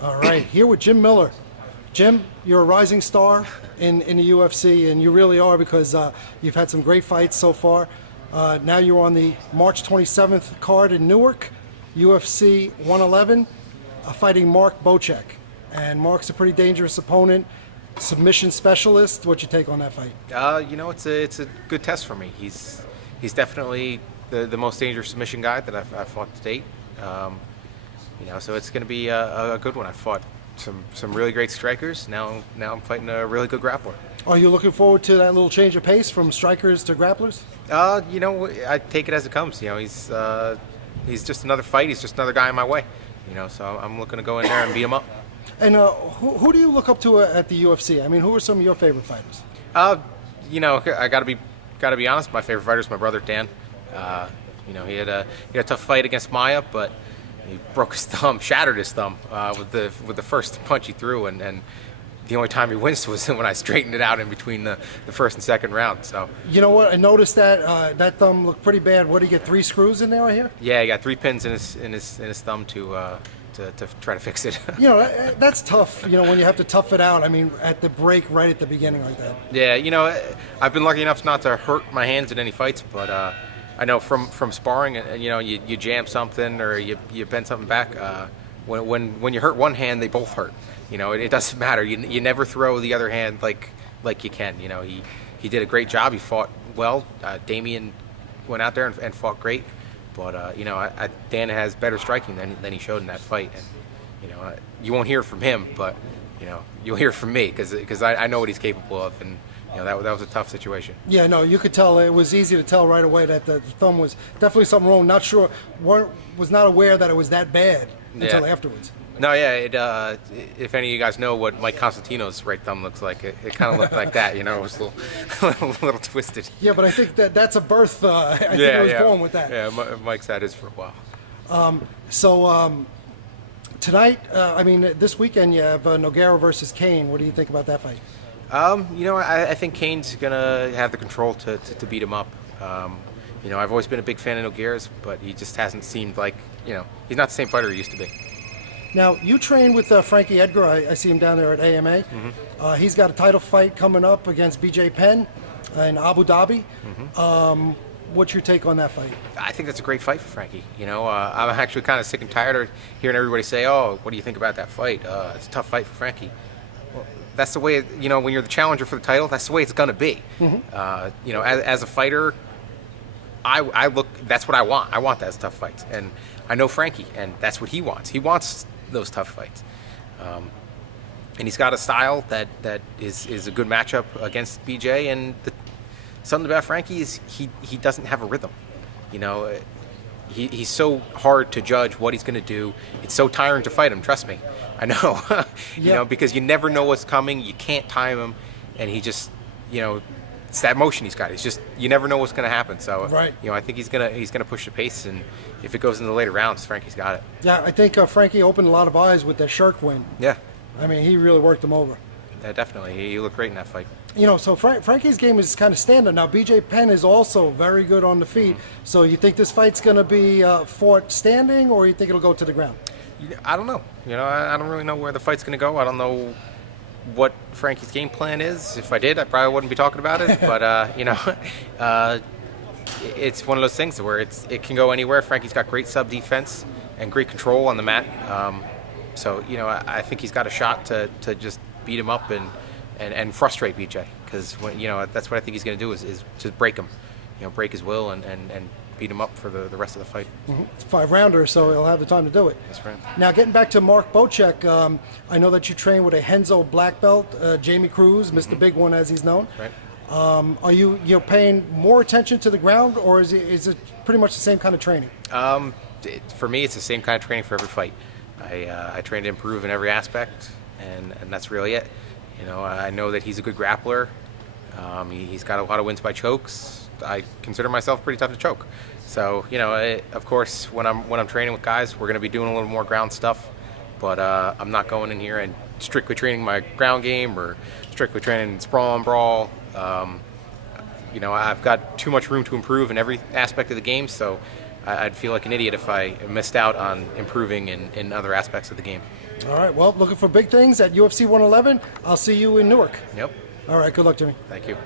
All right, here with Jim Miller. Jim, you're a rising star in the UFC, and you really are because you've had some great fights so far. Now you're on the March 27th card in Newark, UFC 111, fighting Mark Bocek. And Mark's a pretty dangerous opponent, submission specialist. What's your take on that fight? It's a good test for me. He's definitely the most dangerous submission guy that I've fought to date. So it's going to be a good one. I fought some really great strikers. Now I'm fighting a really good grappler. Are you looking forward to that little change of pace from strikers to grapplers? I take it as it comes. He's just another fight. He's just another guy in my way. So I'm looking to go in there and beat him up. And who do you look up to at the UFC? I mean, who are some of your favorite fighters? I gotta be honest. My favorite fighter is my brother Dan. He had a tough fight against Maya, but he broke his thumb, shattered his thumb with the first punch he threw, and the only time he wins was when I straightened it out in between the first and second round. So you know what? I noticed that thumb looked pretty bad. What did he get? 3 screws in there, I hear? Yeah, he got 3 pins in his thumb to try to fix it. That's tough. When you have to tough it out. I mean, at the break, right at the beginning, like that. Yeah, I've been lucky enough not to hurt my hands in any fights, but I know from sparring, you jam something or you bend something back. When you hurt one hand, they both hurt. It doesn't matter. You never throw the other hand like you can. He did a great job. He fought well. Damian went out there and fought great. But Dan has better striking than he showed in that fight, and you won't hear from him, but you'll hear from me because I know what he's capable of, and that was a tough situation. Yeah, no, you could tell. It was easy to tell right away that the thumb was definitely something wrong. Not sure, was not aware that it was that bad until afterwards. No, yeah. If any of you guys know what Mike Constantino's right thumb looks like, it kind of looked like that. It was a little twisted. Yeah, but I think that's a birth. I think it was born with that. Yeah, Mike's had his for a while. Tonight, this weekend you have Nogueira versus Kane. What do you think about that fight? I think Kane's gonna have the control to beat him up. I've always been a big fan of Nogueira's, but he just hasn't seemed like he's not the same fighter he used to be. Now, you train with Frankie Edgar. I see him down there at AMA. Mm-hmm. He's got a title fight coming up against BJ Penn in Abu Dhabi. Mm-hmm. What's your take on that fight? I think that's a great fight for Frankie. I'm actually kind of sick and tired of hearing everybody say, "Oh, what do you think about that fight? It's a tough fight for Frankie." Well, that's the way. When you're the challenger for the title, that's the way it's going to be. Mm-hmm. As a fighter, I look. That's what I want. I want those tough fights, and I know Frankie, and that's what he wants. He wants those tough fights, and he's got a style that is a good matchup against BJ. And something about Frankie is he doesn't have a rhythm. He's so hard to judge what he's going to do. It's so tiring to fight him. Trust me, I know. Because you never know what's coming. You can't time him, and he just it's that motion he's got. It's just you never know what's going to happen. So right. I think he's gonna push the pace, and if it goes into the later rounds, Frankie's got it. Yeah, I think Frankie opened a lot of eyes with that Shirk win. Yeah. I mean, he really worked him over. Yeah, definitely. He looked great in that fight. So Frankie's game is kind of standard. Now, BJ Penn is also very good on the feet. Mm-hmm. So you think this fight's going to be fought standing, or you think it'll go to the ground? I don't know. I don't really know where the fight's going to go. I don't know what Frankie's game plan is. If I did, I probably wouldn't be talking about it. But, it's one of those things where it can go anywhere. Frankie's got great sub defense and great control on the mat. So I think he's got a shot to just beat him up and frustrate BJ, because that's what I think he's going to do is just break him, break his will and beat him up for the rest of the fight. Mm-hmm. It's a 5-rounder, so he'll have the time to do it. That's right. Now, getting back to Mark Bocek, I know that you train with a Henzo black belt, Jamie Cruz, Mr. Mm-hmm. Big One, as he's known. Right. Are you paying more attention to the ground, or is it pretty much the same kind of training? For me, it's the same kind of training for every fight. I train to improve in every aspect, and that's really it. I know that he's a good grappler. He's got a lot of wins by chokes. I consider myself pretty tough to choke. So, of course, when I'm training with guys, we're going to be doing a little more ground stuff. But I'm not going in here and strictly training my ground game or strictly training sprawl and brawl. I've got too much room to improve in every aspect of the game. So I'd feel like an idiot if I missed out on improving in other aspects of the game. All right. Well, looking for big things at UFC 111. I'll see you in Newark. Yep. All right. Good luck, Jimmy. Thank you.